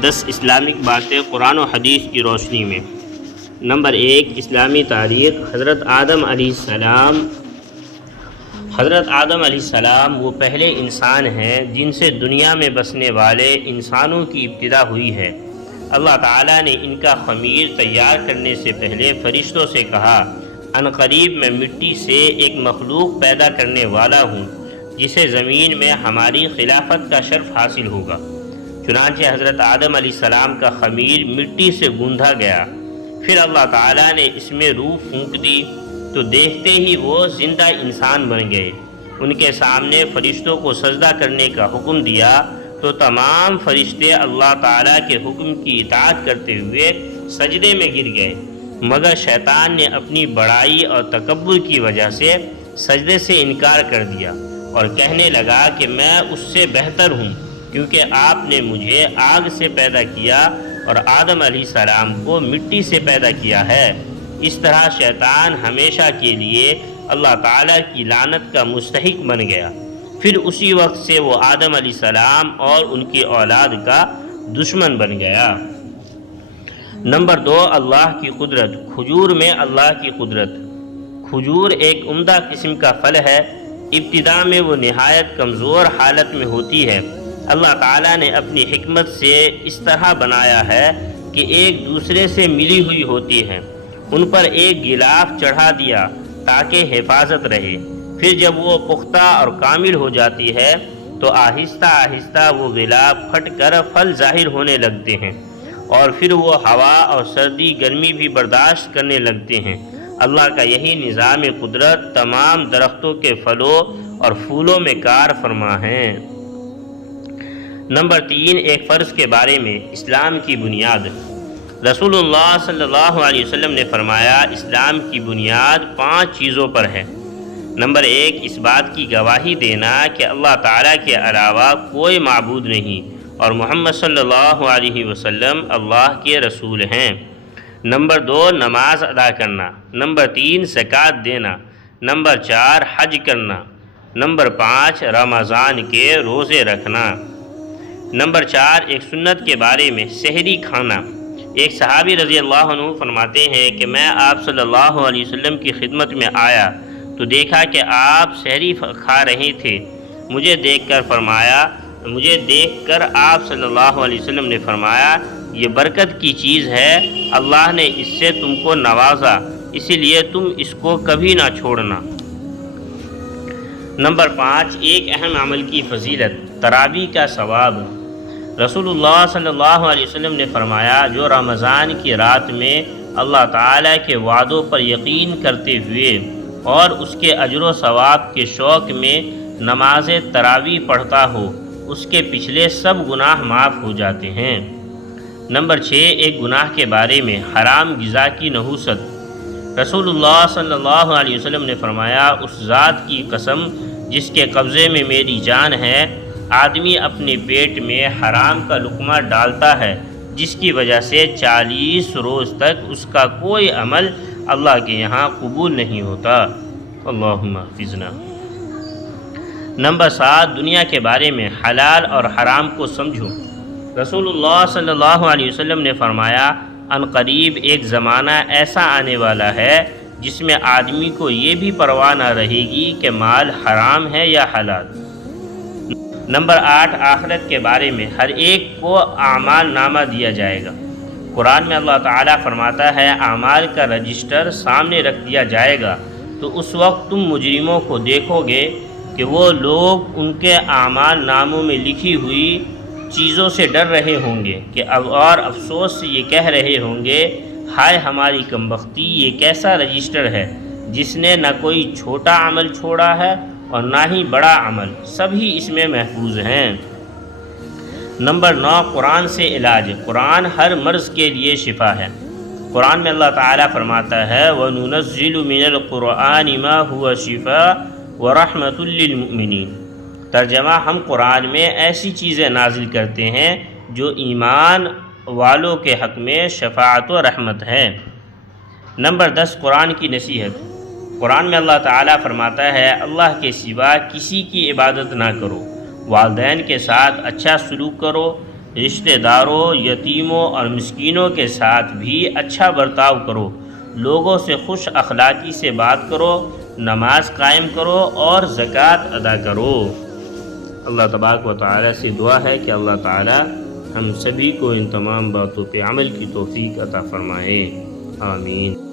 10 Islamic باتیں قرآن و حدیث کی روشنی میں۔ نمبر 1، اسلامی تاریخ۔ حضرت آدم علیہ السلام وہ پہلے انسان ہیں جن سے دنیا میں بسنے والے انسانوں کی ابتدا ہوئی ہے۔ اللہ تعالیٰ نے ان کا خمیر تیار کرنے سے پہلے فرشتوں سے کہا، ان قریب میں مٹی سے ایک مخلوق پیدا کرنے والا ہوں جسے زمین میں ہماری خلافت کا شرف حاصل ہوگا۔ چنانچہ حضرت آدم علیہ السلام کا خمیر مٹی سے گوندھا گیا، پھر اللہ تعالیٰ نے اس میں روح پھونک دی تو دیکھتے ہی وہ زندہ انسان بن گئے۔ ان کے سامنے فرشتوں کو سجدہ کرنے کا حکم دیا تو تمام فرشتے اللہ تعالیٰ کے حکم کی اطاعت کرتے ہوئے سجدے میں گر گئے، مگر شیطان نے اپنی بڑائی اور تکبر کی وجہ سے سجدے سے انکار کر دیا اور کہنے لگا کہ میں اس سے بہتر ہوں، کیونکہ آپ نے مجھے آگ سے پیدا کیا اور آدم علیہ السلام کو مٹی سے پیدا کیا ہے۔ اس طرح شیطان ہمیشہ کے لیے اللہ تعالیٰ کی لعنت کا مستحق بن گیا۔ پھر اسی وقت سے وہ آدم علیہ السلام اور ان کی اولاد کا دشمن بن گیا۔ نمبر 2، اللہ کی قدرت۔ کھجور میں اللہ کی قدرت۔ کھجور ایک عمدہ قسم کا پھل ہے۔ ابتدا میں وہ نہایت کمزور حالت میں ہوتی ہے۔ اللہ تعالیٰ نے اپنی حکمت سے اس طرح بنایا ہے کہ ایک دوسرے سے ملی ہوئی ہوتی ہیں۔ ان پر ایک غلاف چڑھا دیا تاکہ حفاظت رہے۔ پھر جب وہ پختہ اور کامل ہو جاتی ہے تو آہستہ آہستہ وہ غلاف پھٹ کر پھل ظاہر ہونے لگتے ہیں، اور پھر وہ ہوا اور سردی گرمی بھی برداشت کرنے لگتے ہیں۔ اللہ کا یہی نظام قدرت تمام درختوں کے پھلوں اور پھولوں میں کار فرما ہے۔ نمبر 3، ایک فرض کے بارے میں۔ اسلام کی بنیاد۔ رسول اللہ صلی اللہ علیہ وسلم نے فرمایا، اسلام کی بنیاد 5 چیزوں پر ہے۔ نمبر 1، اس بات کی گواہی دینا کہ اللہ تعالیٰ کے علاوہ کوئی معبود نہیں اور محمد صلی اللہ علیہ وسلم اللہ کے رسول ہیں۔ نمبر 2، نماز ادا کرنا۔ نمبر 3، زکوٰۃ دینا۔ نمبر 4، حج کرنا۔ نمبر 5، رمضان کے روزے رکھنا۔ نمبر 4، ایک سنت کے بارے میں، سحری کھانا۔ ایک صحابی رضی اللہ عنہ فرماتے ہیں کہ میں آپ صلی اللہ علیہ وسلم کی خدمت میں آیا تو دیکھا کہ آپ سحری کھا رہے تھے۔ مجھے دیکھ کر آپ صلی اللہ علیہ وسلم نے فرمایا، یہ برکت کی چیز ہے، اللہ نے اس سے تم کو نوازا، اسی لیے تم اس کو کبھی نہ چھوڑنا۔ نمبر 5، ایک اہم عمل کی فضیلت، تراویح کا ثواب۔ رسول اللہ صلی اللہ علیہ وسلم نے فرمایا، جو رمضان کی رات میں اللہ تعالیٰ کے وعدوں پر یقین کرتے ہوئے اور اس کے اجر و ثواب کے شوق میں نماز تراویح پڑھتا ہو، اس کے پچھلے سب گناہ معاف ہو جاتے ہیں۔ نمبر 6، ایک گناہ کے بارے میں، حرام غذا کی نحوست۔ رسول اللہ صلی اللہ علیہ وسلم نے فرمایا، اس ذات کی قسم جس کے قبضے میں میری جان ہے، آدمی اپنے پیٹ میں حرام کا لقمہ ڈالتا ہے جس کی وجہ سے 40 روز تک اس کا کوئی عمل اللہ کے یہاں قبول نہیں ہوتا۔ اللہم احفظنا۔ نمبر 7، دنیا کے بارے میں، حلال اور حرام کو سمجھو۔ رسول اللہ صلی اللہ علیہ وسلم نے فرمایا، ان قریب ایک زمانہ ایسا آنے والا ہے جس میں آدمی کو یہ بھی پرواہ نہ رہے گی کہ مال حرام ہے یا حلال۔ نمبر 8، آخرت کے بارے میں، ہر ایک کو اعمال نامہ دیا جائے گا۔ قرآن میں اللہ تعالیٰ فرماتا ہے، اعمال کا رجسٹر سامنے رکھ دیا جائے گا تو اس وقت تم مجرموں کو دیکھو گے کہ وہ لوگ ان کے اعمال ناموں میں لکھی ہوئی چیزوں سے ڈر رہے ہوں گے کہ اور افسوس سے یہ کہہ رہے ہوں گے، ہائے ہماری کمبختی، یہ کیسا رجسٹر ہے جس نے نہ کوئی چھوٹا عمل چھوڑا ہے اور نہ ہی بڑا عمل، سبھی اس میں محفوظ ہیں۔ نمبر 9، قرآن سے علاج۔ قرآن ہر مرض کے لیے شفا ہے۔ قرآن میں اللہ تعالیٰ فرماتا ہے، وَنُنَزِّلُ مِنَ الْقُرْآنِ مَا هُوَ شِفَاءٌ وَرَحْمَةٌ لِّلْمُؤْمِنِينَ۔ ترجمہ، ہم قرآن میں ایسی چیزیں نازل کرتے ہیں جو ایمان والوں کے حق میں شفاعت و رحمت ہے۔ نمبر 10، قرآن کی نصیحت۔ قرآن میں اللہ تعالیٰ فرماتا ہے، اللہ کے سوا کسی کی عبادت نہ کرو، والدین کے ساتھ اچھا سلوک کرو، رشتہ داروں، یتیموں اور مسکینوں کے ساتھ بھی اچھا برتاؤ کرو، لوگوں سے خوش اخلاقی سے بات کرو، نماز قائم کرو اور زکوٰۃ ادا کرو۔ اللہ تبارک و تعالیٰ سے دعا ہے کہ اللہ تعالیٰ ہم سبھی کو ان تمام باتوں پہ عمل کی توفیق عطا فرمائے، آمین۔